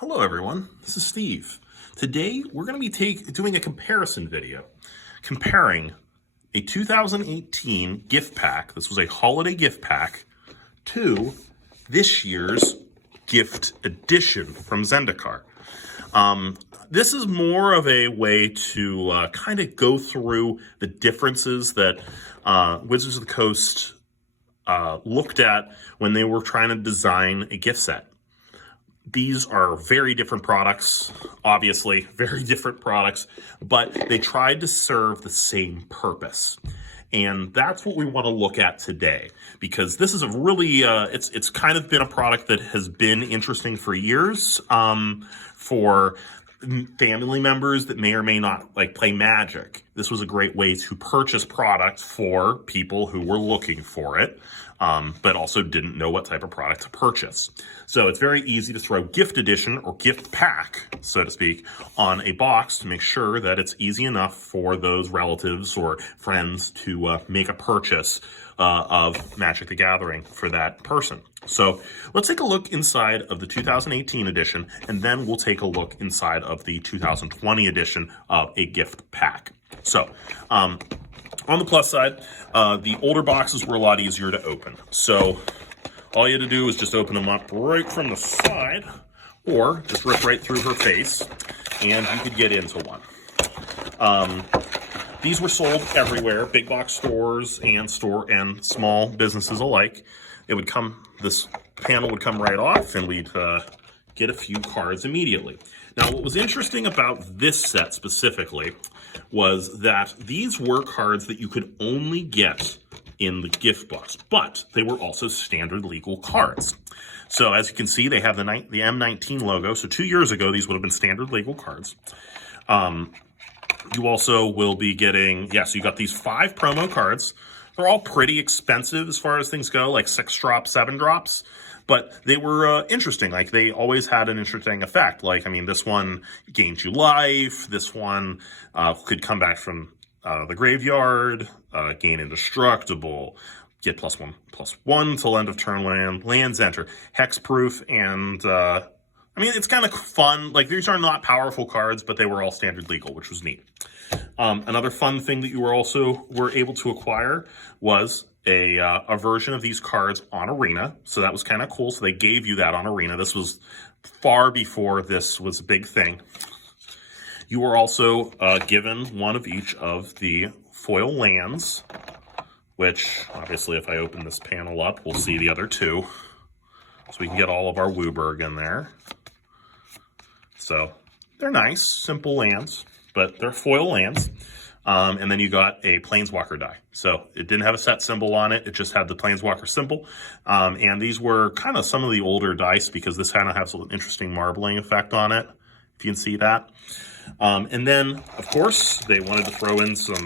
Hello everyone, this is Steve. Today we're going to be doing a comparison video, comparing a 2018 gift pack, this was a holiday gift pack, to this year's gift edition from Zendikar. This is more of a way to kind of go through the differences that Wizards of the Coast looked at when they were trying to design a gift set. These are very different products, obviously, very different products, but they tried to serve the same purpose. And that's what we want to look at today, because this is a really, it's kind of been a product that has been interesting for years for family members that may or may not play Magic. This was a great way to purchase product for people who were looking for it, but also didn't know what type of product to purchase. So it's very easy to throw gift edition or gift pack, so to speak, on a box to make sure that it's easy enough for those relatives or friends to make a purchase of Magic the Gathering for that person. So let's take a look inside of the 2018 edition, and then we'll take a look inside of the 2020 edition of a gift pack. So on the plus side, the older boxes were a lot easier to open. So all you had to do was just open them up right from the side, or just rip right through her face, and you could get into one. These were sold everywhere, big box stores and small businesses alike. It would come, this panel would come right off, and we'd get a few cards immediately. Now, what was interesting about this set specifically was that these were cards that you could only get in the gift box, but they were also standard legal cards. So as you can see, they have the M19 logo. So 2 years ago, these would have been standard legal cards. You also will be getting, so you got these 5 promo cards. They're all pretty expensive as far as things go, like 6 drops, 7 drops. But they were interesting. Like, they always had an interesting effect. Like, I mean, this one gains you life. This one could come back from the graveyard, gain indestructible, get +1/+1 till end of turn lands enter, hexproof, and I mean, it's kind of fun. Like, these are not powerful cards, but they were all standard legal, which was neat. Another fun thing that you were able to acquire was a version of these cards on Arena. So that was kind of cool. So they gave you that on Arena. This was far before this was a big thing. You were also given one of each of the foil lands, which obviously if I open this panel up, we'll see the other 2. So we can get all of our Wooburg in there. So they're nice, simple lands, but they're foil lands. And then you got a Planeswalker die. So it didn't have a set symbol on it. It just had the Planeswalker symbol. And these were kind of some of the older dice, because this kind of has an interesting marbling effect on it, if you can see that. And then, of course, they wanted to throw in some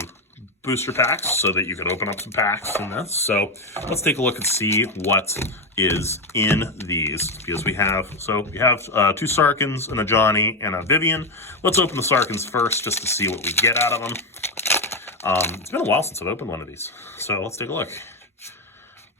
booster packs so that you could open up some packs in this. So let's take a look and see what is in these, because we have 2 Sarkans and a Johnny and a Vivian. Let's open the Sarkans first just to see what we get out of them. It's been a while since I've opened one of these, so let's take a look.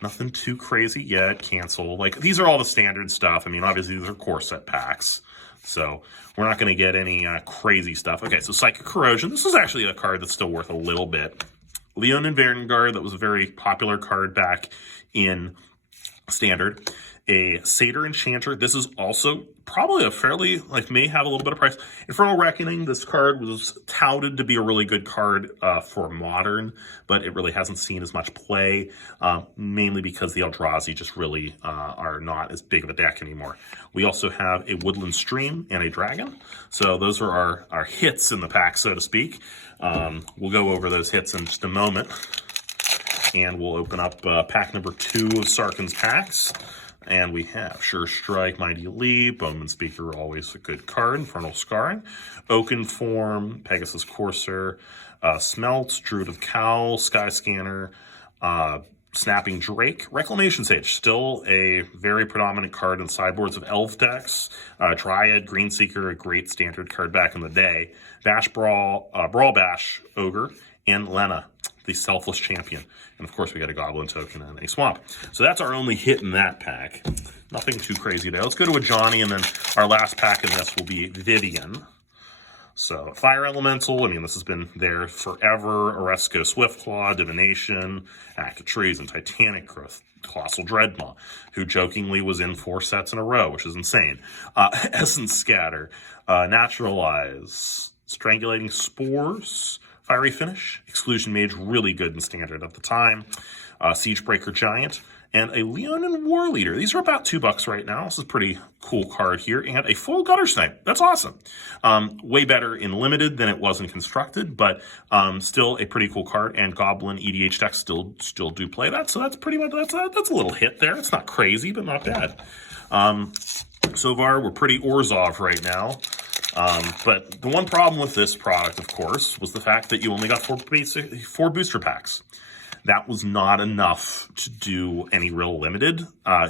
Nothing too crazy yet. Cancel. Like, these are all the standard stuff. I mean, obviously these are core set packs, so we're not going to get any crazy stuff. Okay, so Psychic Corrosion. This is actually a card that's still worth a little bit. Leon and Vanguard, that was a very popular card back in Standard. A Satyr Enchanter. This is also probably a fairly, may have a little bit of price. Infernal Reckoning, this card was touted to be a really good card for Modern, but it really hasn't seen as much play, mainly because the Eldrazi just really are not as big of a deck anymore. We also have a Woodland Stream and a Dragon. So those are our hits in the pack, so to speak. We'll go over those hits in just a moment. And we'll open up pack number 2 of Sarkhan's packs. And we have Sure Strike, Mighty Leap, Bowman Speaker, always a good card, Infernal Scarring, Oaken Form, Pegasus Courser, Smelt, Druid of Cowl, Sky Scanner, Snapping Drake, Reclamation Sage, still a very predominant card in sideboards of Elf decks, Dryad, Greenseeker, a great standard card back in the day, Bash Brawl, Brawl Bash, Ogre, and Lena. the Selfless Champion. And of course, we got a Goblin token and a Swamp. So that's our only hit in that pack. Nothing too crazy there. Let's go to a Johnny, and then our last pack in this will be Vivian. So, Fire Elemental, I mean, this has been there forever. Oresco Swiftclaw, Divination, Act of Trees, and Titanic Growth. Colossal Dreadmaw, who jokingly was in 4 sets in a row, which is insane. Essence Scatter, Naturalize, Strangulating Spores, Fiery Finish, Exclusion Mage, really good in Standard at the time, Siegebreaker Giant, and a Leonin War Leader. These are about $2 right now. This is a pretty cool card here. And a full Gutter Snipe. That's awesome. Way better in Limited than it was in Constructed, but still a pretty cool card. And Goblin EDH decks still do play that. So that's pretty much, that's a little hit there. It's not crazy, but not bad. So far, we're pretty Orzhov right now. But the one problem with this product, of course, was the fact that you only got 4 booster packs. That was not enough to do any real limited.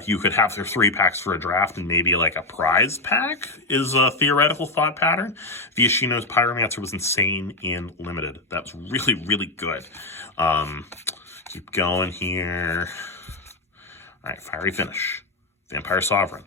You could have their 3 packs for a draft, and maybe like a prize pack is a theoretical thought pattern. Viashino's Pyromancer was insane in limited. That was really, really good. Keep going here. All right, Fiery Finish, Vampire Sovereign,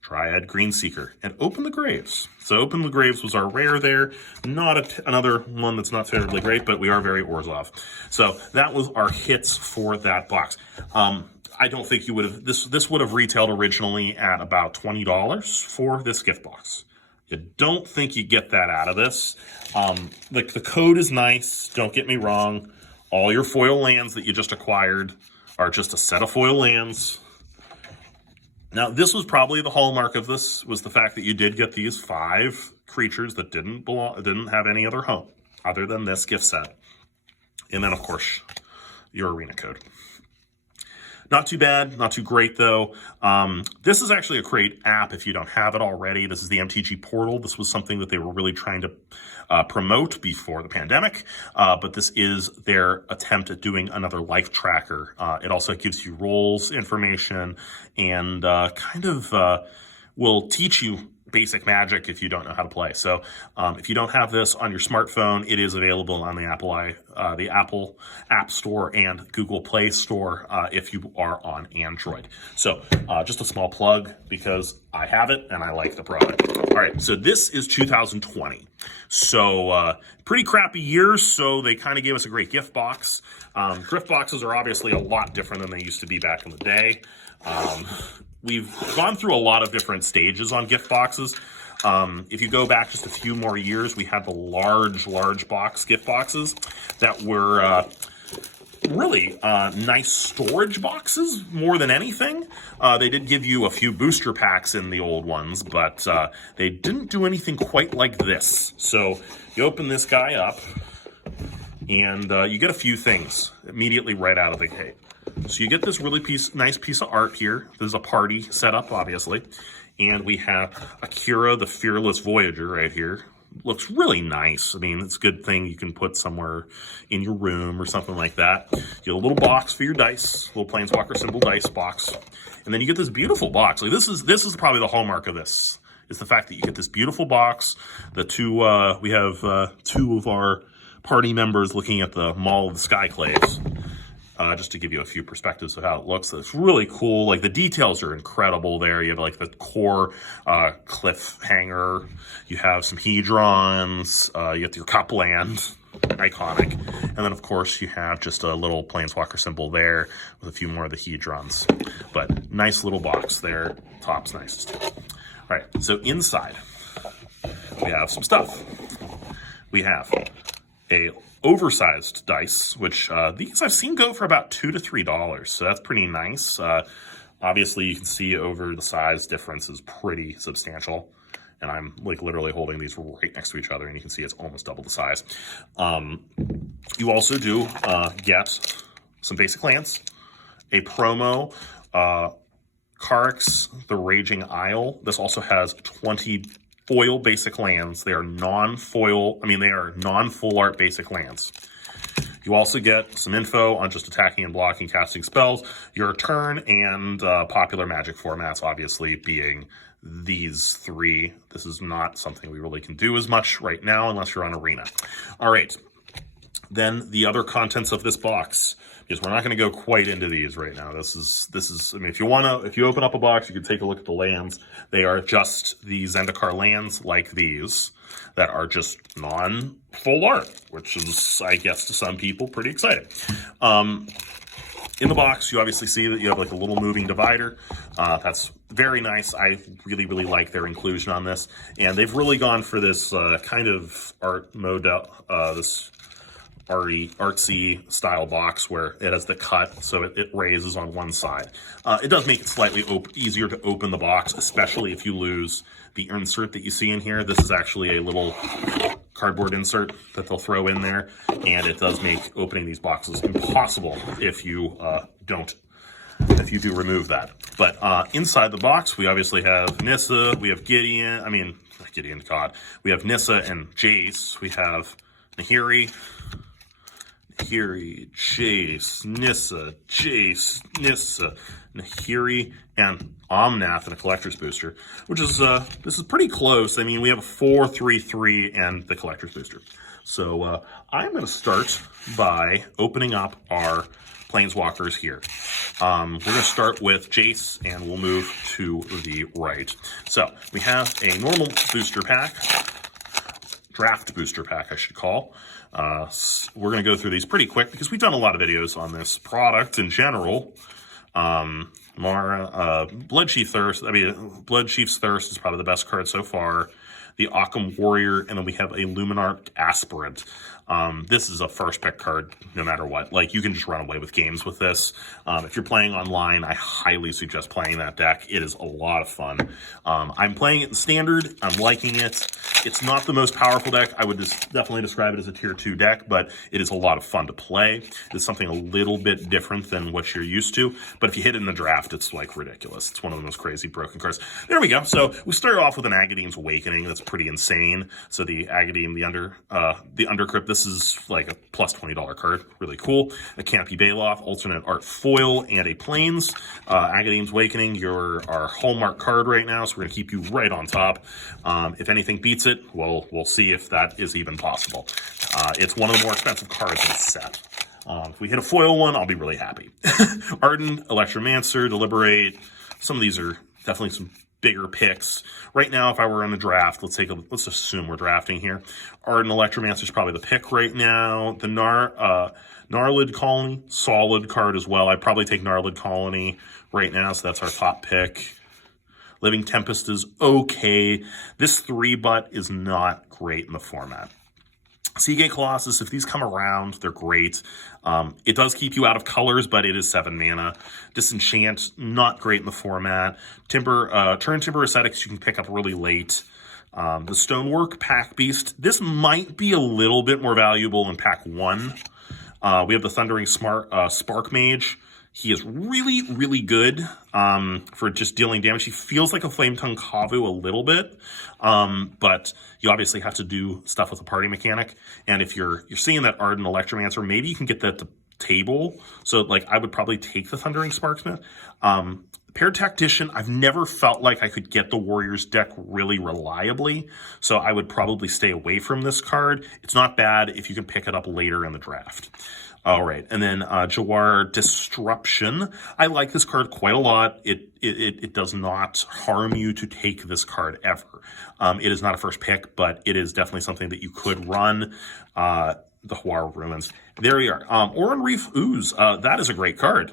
Dryad Greenseeker, and Open the Graves. So Open the Graves was our rare there. Not another one that's not terribly great, but we are very Orzhov. So that was our hits for that box. I don't think you would have, this would have retailed originally at about $20 for this gift box. You don't think you get that out of this. The code is nice, don't get me wrong. All your foil lands that you just acquired are just a set of foil lands. Now, this was probably the hallmark of this, was the fact that you did get these 5 creatures that didn't have any other home other than this gift set. And then, of course, your arena code. Not too bad, not too great, though. This is actually a great app if you don't have it already. This is the MTG Portal. This was something that they were really trying to promote before the pandemic, but this is their attempt at doing another life tracker. It also gives you roles information and kind of will teach you basic Magic if you don't know how to play. So if you don't have this on your smartphone, it is available on the Apple App Store and Google Play Store if you are on Android. So just a small plug because I have it and I like the product. All right, so this is 2020. So pretty crappy year, so they kind of gave us a great gift box. Gift boxes are obviously a lot different than they used to be back in the day. We've gone through a lot of different stages on gift boxes. If you go back just a few more years, we had the large box gift boxes that were really nice storage boxes more than anything. They did give you a few booster packs in the old ones, but they didn't do anything quite like this. So you open this guy up, and you get a few things immediately right out of the gate. So you get this really nice piece of art here. There's a party set up, obviously. And we have Akira, the Fearless Voyager, right here. Looks really nice. I mean, it's a good thing you can put somewhere in your room or something like that. You get a little box for your dice, little Planeswalker symbol dice box. And then you get this beautiful box. Like this is probably the hallmark of this, is the fact that you get this beautiful box. We have 2 of our party members looking at the Mall of the Skyclaves. Just to give you a few perspectives of how it looks. It's really cool. Like, the details are incredible there. You have, like, the core cliffhanger. You have some Hedrons. You have your Copland, iconic. And then, of course, you have just a little Planeswalker symbol there with a few more of the Hedrons. But nice little box there. Top's nice, too. All right, so inside, we have some stuff. We have a oversized dice, which these I've seen go for about $2 to $3, so that's pretty nice. Obviously, you can see over the size difference is pretty substantial, and I'm like literally holding these right next to each other, and you can see it's almost double the size. You also do get some basic lands, a promo, Karix, the Raging Isle. This also has 20 foil basic lands. They are non-foil, they are non-full art basic lands. You also get some info on just attacking and blocking, casting spells, your turn, and popular Magic formats, obviously being these 3. This is not something we really can do as much right now unless you're on Arena. All right. Then the other contents of this box, because we're not going to go quite into these right now. This is. I mean, if you open up a box, you can take a look at the lands. They are just the Zendikar lands like these that are just non-full art, which is, I guess, to some people pretty exciting. In the box, you obviously see that you have like a little moving divider. That's very nice. I really, really like their inclusion on this, and they've really gone for this kind of art mode, this artsy style box where it has the cut, so it raises on one side. It does make it slightly easier to open the box, especially if you lose the insert that you see in here. This is actually a little cardboard insert that they'll throw in there, and it does make opening these boxes impossible if you do remove that. But inside the box, we obviously have Nissa, we have Gideon, God. We have Nissa and Jace, we have Nahiri, Jace, Nissa, Nahiri, and Omnath in a collector's booster, which is, this is pretty close. I mean, we have a 4/3/3 and the collector's booster. So I'm going to start by opening up our Planeswalkers here. We're going to start with Jace, and we'll move to the right. So we have a normal booster pack, draft booster pack, I should call. We're going to go through these pretty quick because we've done a lot of videos on this product in general. Bloodchief's Thirst is probably the best card so far. The Occam Warrior, and then we have a Luminarch Aspirant. This is a first pick card no matter what. Like, you can just run away with games with this. If you're playing online, I highly suggest playing that deck. It is a lot of fun. I'm playing it in Standard. I'm liking it. It's not the most powerful deck. I would definitely describe it as a tier 2 deck, but it is a lot of fun to play. It's something a little bit different than what you're used to, but if you hit it in the draft, it's like ridiculous. It's one of the most crazy broken cards. There we go. So we started off with an Agadeem's Awakening. That's pretty insane. So the Agadeem, the Undercrypt, this is like a plus $20 card. Really cool. A Campy Bailoff, alternate art foil, and a Plains. Agadeem's Awakening, our hallmark card right now, so we're going to keep you right on top. If anything beats it, we'll see if that is even possible. It's one of the more expensive cards in the set. If we hit a foil one, I'll be really happy. Arden, Electromancer, Deliberate. Some of these are definitely some bigger picks. Right now, if I were in the draft, let's assume we're drafting here. Arden, Electromancer is probably the pick right now. The Gnarlid Colony, solid card as well. I'd probably take Gnarlid Colony right now, so that's our top pick. Living Tempest is okay. This 3-butt is not great in the format. Seagate Colossus, if these come around, they're great. It does keep you out of colors, but it is 7 mana. Disenchant, not great in the format. Turn Timber Ascetics you can pick up really late. The Stonework Pack Beast, this might be a little bit more valuable in Pack 1. We have the Thundering Spark Mage. He is really, really good for just dealing damage. He feels like a Flame Tongue Kavu a little bit, but you obviously have to do stuff with the party mechanic. And if you're seeing that Arden Electromancer, maybe you can get that to table. So, like, I would probably take the Thundering Sparksmith. Paired Tactician, I've never felt like I could get the Warriors deck really reliably, so I would probably stay away from this card. It's not bad if you can pick it up later in the draft. All right, and then Jawar Disruption. I like this card quite a lot. It does not harm you to take this card ever. It is not a first pick, but it is definitely something that you could run. The Huar Ruins. There we are. Oran Reef Ooze. That is a great card.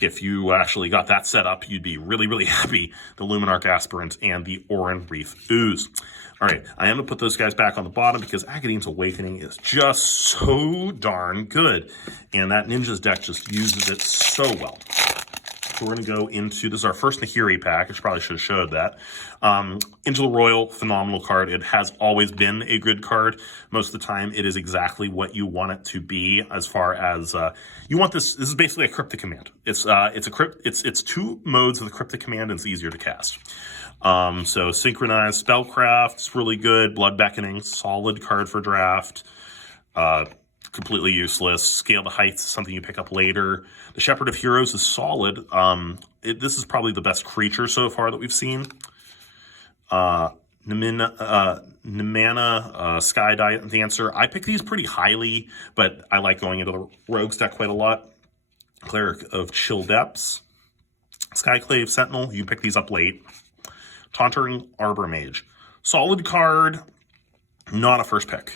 If you actually got that set up, you'd be really, really happy. The Luminarch Aspirant and the Oran Reef Ooze. All right, I am going to put those guys back on the bottom because Agadeem's Awakening is just so darn good. And that Ninja's deck just uses it so well. So we're going to go into, this is our first Nahiri pack, which probably should have showed that. Into the Royal, phenomenal card. It has always been a good card. Most of the time, it is exactly what you want it to be as far as, you want this is basically a Cryptic Command. It's 2 modes of the Cryptic Command and it's easier to cast. So Synchronized Spellcraft is really good. Blood Beckoning, solid card for draft. Completely useless. Scale the Heights is something you pick up later. The Shepherd of Heroes is solid. This is probably the best creature so far that we've seen. Nimana, Sky Dancer. I pick these pretty highly, but I like going into the Rogues deck quite a lot. Cleric of Chill Depths. Skyclave Sentinel, you pick these up late. Taunting Arbor Mage. Solid card, not a first pick.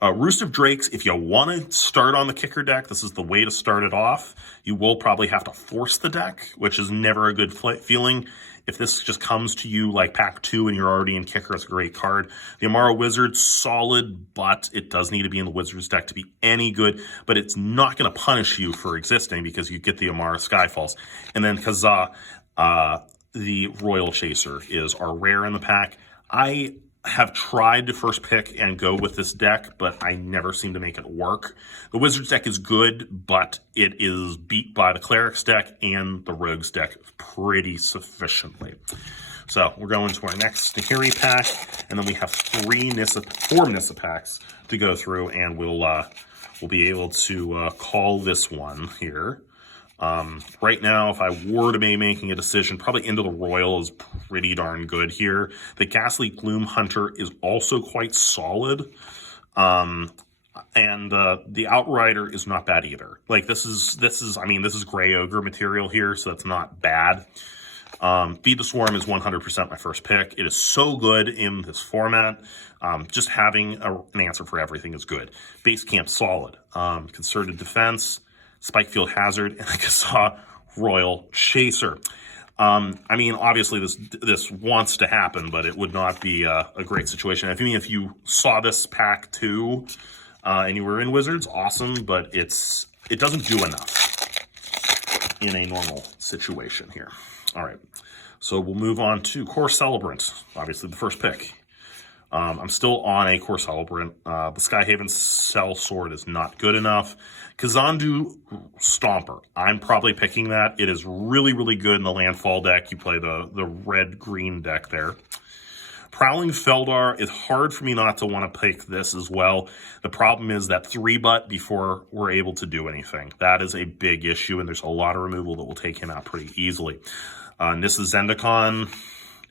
Roost of Drakes, if you want to start on the kicker deck, this is the way to start it off. You will probably have to force the deck, which is never a good feeling. If this just comes to you like pack 2 and you're already in kicker, it's a great card. The Amara Wizard, solid, but it does need to be in the Wizard's deck to be any good. But it's not going to punish you for existing because you get the Amara Skyfalls. And then Kazaa, the Royal Chaser, is our rare in the pack. I have tried to first pick and go with this deck, but I never seem to make it work. The Wizards deck is good, but it is beat by the Clerics deck and the Rogues deck pretty sufficiently. So we're going to our next Nahiri pack, and then we have four Nissa packs to go through, and we'll be able to call this one here. Right now, if I were to be making a decision, probably Into the Royal is pretty darn good here. The Ghastly Gloom Hunter is also quite solid. And the Outrider is not bad either. Like this is Grey Ogre material here, so that's not bad. Feed the Swarm is 100% my first pick. It is so good in this format. Just having an answer for everything is good. Base Camp, solid. Concerted Defense, Spikefield Hazard, and like I saw, Royal Chaser. Obviously this wants to happen, but it would not be a great situation. If you saw this pack too, and you were in Wizards, awesome, but it doesn't do enough in a normal situation here. All right, so we'll move on to Core Celebrant, obviously the first pick. I'm still on a Core Celebrant. The Skyhaven Sellsword is not good enough. Kazandu Stomper, I'm probably picking that. It is really, really good in the landfall deck. You play the red-green deck there. Prowling Feldar is hard for me not to want to pick this as well. The problem is that 3-butt before we're able to do anything. That is a big issue, and there's a lot of removal that will take him out pretty easily. Nissa Zendikon,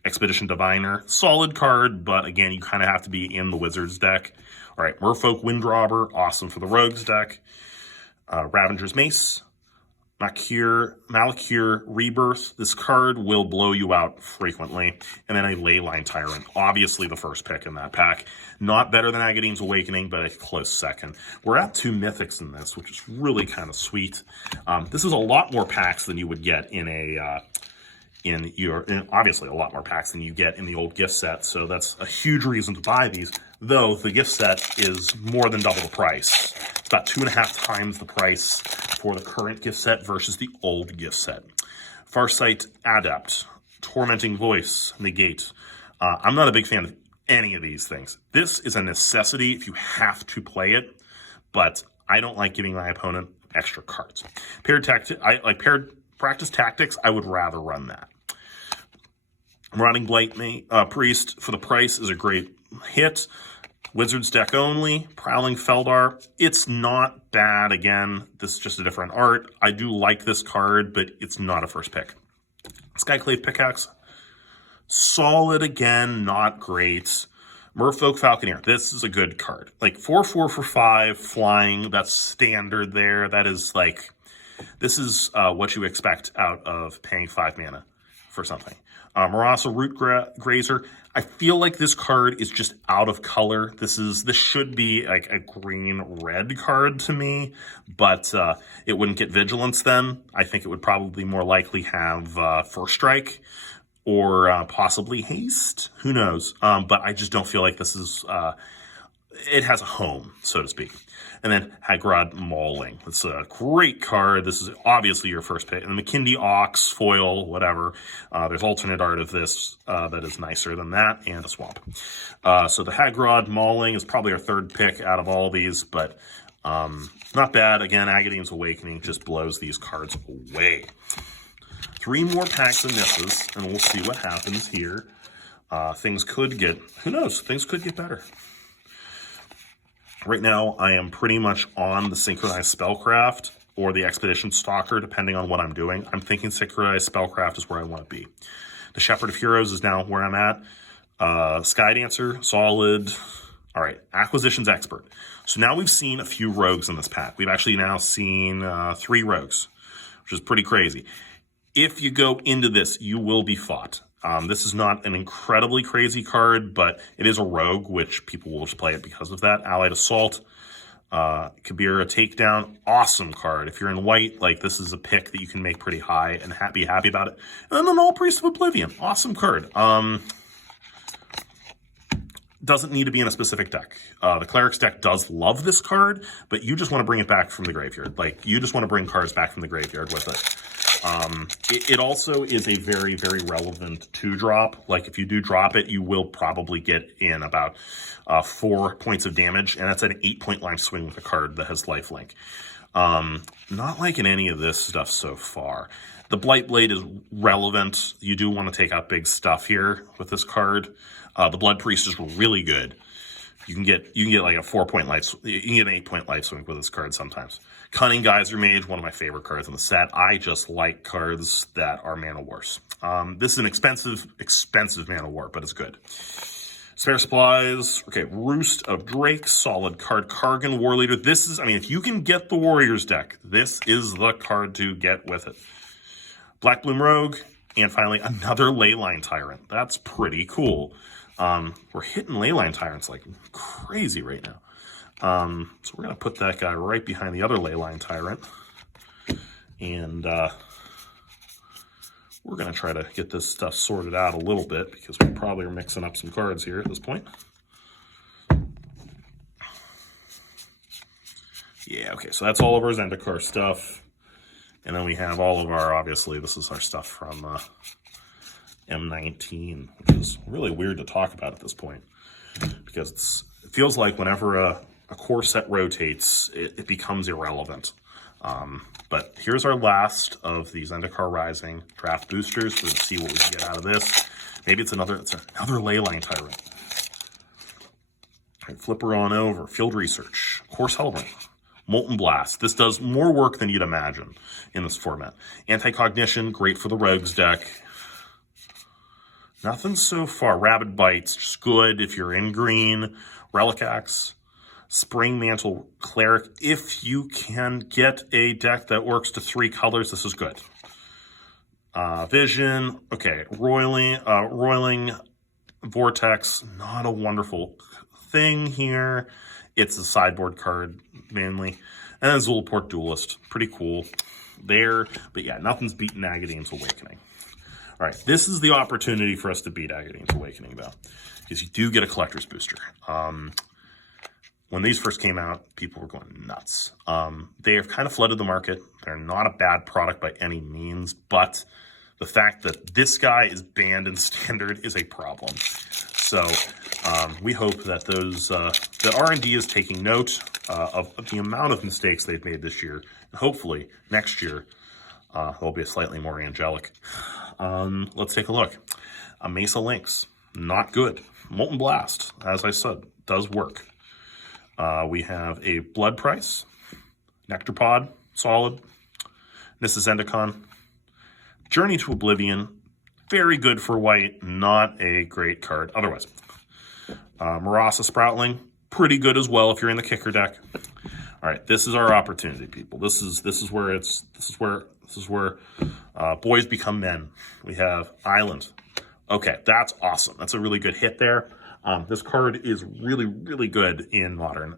Expedition Diviner, solid card, but again, you kind of have to be in the Wizards deck. All right, Merfolk Windrobber, awesome for the Rogues deck. Ravager's Mace, Malakir Rebirth. This card will blow you out frequently. And then a Leyline Tyrant, obviously the first pick in that pack. Not better than Aghadeem's Awakening, but a close second. We're at 2 mythics in this, which is really kind of sweet. This is a lot more packs than you would get in a... obviously a lot more packs than you get in the old gift set, so that's a huge reason to buy these, though the gift set is more than double the price. It's about 2.5 times the price for the current gift set versus the old gift set. Farsight Adept, Tormenting Voice, Negate. I'm not a big fan of any of these things. This is a necessity if you have to play it, but I don't like giving my opponent extra cards. Paired Practice Tactics, I would rather run that. Rotting Blight Priest for the price is a great hit. Wizards deck only. Prowling Feldar, it's not bad. Again, this is just a different art. I do like this card, but it's not a first pick. Skyclave Pickaxe, solid again, not great. Merfolk Falconeer, this is a good card. Like 4/4 for 5, flying, that's standard there. That is like, this is what you expect out of paying 5 mana for something. Marasa Root Grazer. I feel like this card is just out of color. This should be like a green-red card to me, but it wouldn't get Vigilance then. I think it would probably more likely have First Strike or possibly Haste. Who knows? But I just don't feel like this is... it has a home, so to speak. And then Hagrod Mauling. It's a great card. This is obviously your first pick. And the McKindy Ox, foil, whatever. There's alternate art of this that is nicer than that, and a swamp. So the Hagrod Mauling is probably our third pick out of all these, but not bad. Again, Aghadeem's Awakening just blows these cards away. 3 more packs of misses, and we'll see what happens here. Things could get, who knows, things could get better. Right now, I am pretty much on the Synchronized Spellcraft or the Expedition Stalker, depending on what I'm doing. I'm thinking Synchronized Spellcraft is where I want to be. The Shepherd of Heroes is now where I'm at. Sky Dancer, solid. All right, Acquisitions Expert. So now we've seen a few rogues in this pack. We've actually now seen 3 rogues, which is pretty crazy. If you go into this, you will be fought. This is not an incredibly crazy card, but it is a rogue, which people will just play it because of that. Allied Assault, Kabira Takedown, awesome card. If you're in white, like, this is a pick that you can make pretty high and be happy about it. And then the Null Priest of Oblivion, awesome card. Doesn't need to be in a specific deck. The Cleric's deck does love this card, but you just want to bring it back from the graveyard. Like, you just want to bring cards back from the graveyard with it. It also is a very, very relevant 2-drop. Like, if you do drop it, you will probably get in about 4 points of damage, and that's an 8-point line swing with a card that has lifelink. Not liking any of this stuff so far. The Blightblade is relevant. You do want to take out big stuff here with this card. The Blood Priest is really good. You can get like a 4-point life. You can get an 8-point life swing with this card sometimes. Cunning Geyser Mage, one of my favorite cards in the set. I just like cards that are Mana Wars. This is an expensive Mana War, but it's good. Spare Supplies. Okay, Roost of Drake, solid card. Kargan War Leader. This is, I mean, if you can get the Warriors deck, this is the card to get with it. Black Bloom Rogue, and finally another Leyline Tyrant. That's pretty cool. We're hitting Leyline Tyrants like crazy right now. So we're going to put that guy right behind the other Leyline Tyrant. And we're going to try to get this stuff sorted out a little bit, because we probably are mixing up some cards here at this point. Yeah, okay, so that's all of our Zendikar stuff. And then we have all of our, obviously, this is our stuff from M19, which is really weird to talk about at this point, because it feels like whenever a core set rotates, it becomes irrelevant. But here's our last of the Zendikar Rising draft boosters. We're going to see what we can get out of this. Maybe it's another Leyline Tyrant. All right, flip her on over. Field Research, Core Celebrant, Molten Blast. This does more work than you'd imagine in this format. Anti-Cognition, great for the Rogues deck. Nothing so far. Rabid Bites, just good if you're in green. Relic Axe, Spring Mantle Cleric. If you can get a deck that works to 3 colors, this is good. Vision, okay. Roiling Vortex, not a wonderful thing here. It's a sideboard card, mainly. And then Zulaport Duelist, pretty cool there. But yeah, nothing's beaten Agadeem's Awakening. All right, this is the opportunity for us to beat Agadeem's Awakening, though, because you do get a collector's booster. When these first came out, people were going nuts. They have kind of flooded the market. They're not a bad product by any means, but the fact that this guy is banned in Standard is a problem. So we hope that that R&D is taking note of the amount of mistakes they've made this year, and hopefully next year they'll be slightly more angelic. Let's take a look. A Mesa Lynx, not good. Molten Blast, as I said, does work. We have a Blood Price, Nectarpod, solid. This is Zendikon. Journey to Oblivion, very good for white, not a great card otherwise. Marasa Sproutling, pretty good as well if you're in the kicker deck. All right, this is our opportunity, people. This is where boys become men. We have Island. Okay, that's awesome. That's a really good hit there. This card is really, really good in Modern.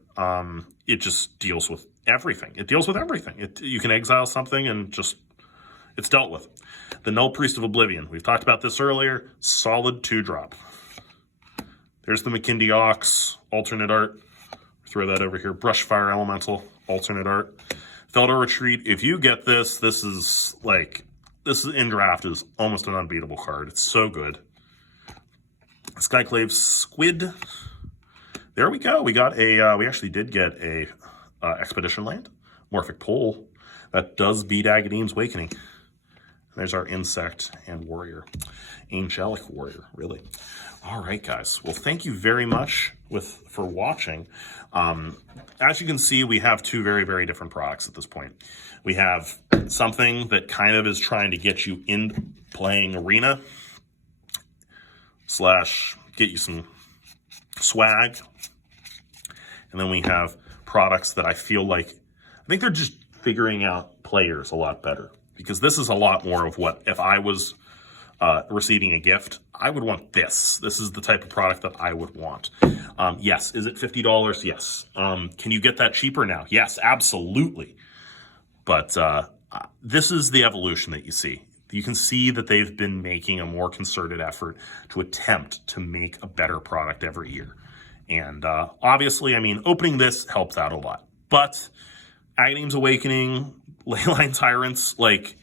It just deals with everything. It deals with everything. You can exile something and just, it's dealt with. The Null Priest of Oblivion. We've talked about this earlier. Solid 2-drop. There's the McKindy Ox, alternate art. Throw that over here. Brushfire Elemental, alternate art. Felder Retreat. If you get this, this is in draft is almost an unbeatable card. It's so good. Skyclave Squid. There we go. We got we actually did get a Expedition Land. Morphic Pole. That does beat Agadeem's Awakening. There's our Insect and Warrior. Angelic Warrior, really. All right, guys. Well, thank you very much for watching. As you can see, we have 2 very, very different products at this point. We have something that kind of is trying to get you in playing Arena / get you some swag. And then we have products that I feel like, I think they're just figuring out players a lot better, because this is a lot more of what, if I was receiving a gift, I would want this. This is the type of product that I would want. Yes. Is it $50? Yes. Can you get that cheaper now? Yes, absolutely. But this is the evolution that you see. You can see that they've been making a more concerted effort to attempt to make a better product every year. And obviously, I mean, opening this helps out a lot. But Agadeem's Awakening, Leyline Tyrants, like,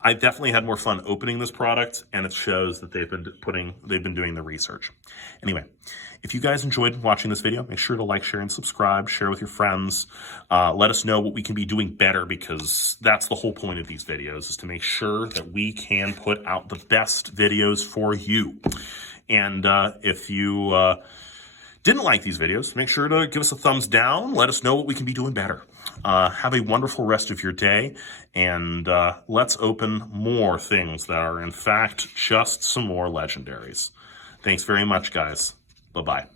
I definitely had more fun opening this product, and it shows that they've been doing the research. Anyway, if you guys enjoyed watching this video, make sure to like, share, and subscribe. Share with your friends. Let us know what we can be doing better, because that's the whole point of these videos, is to make sure that we can put out the best videos for you. And if you didn't like these videos, make sure to give us a thumbs down. Let us know what we can be doing better. Have a wonderful rest of your day, and let's open more things that are, in fact, just some more legendaries. Thanks very much, guys. Bye-bye.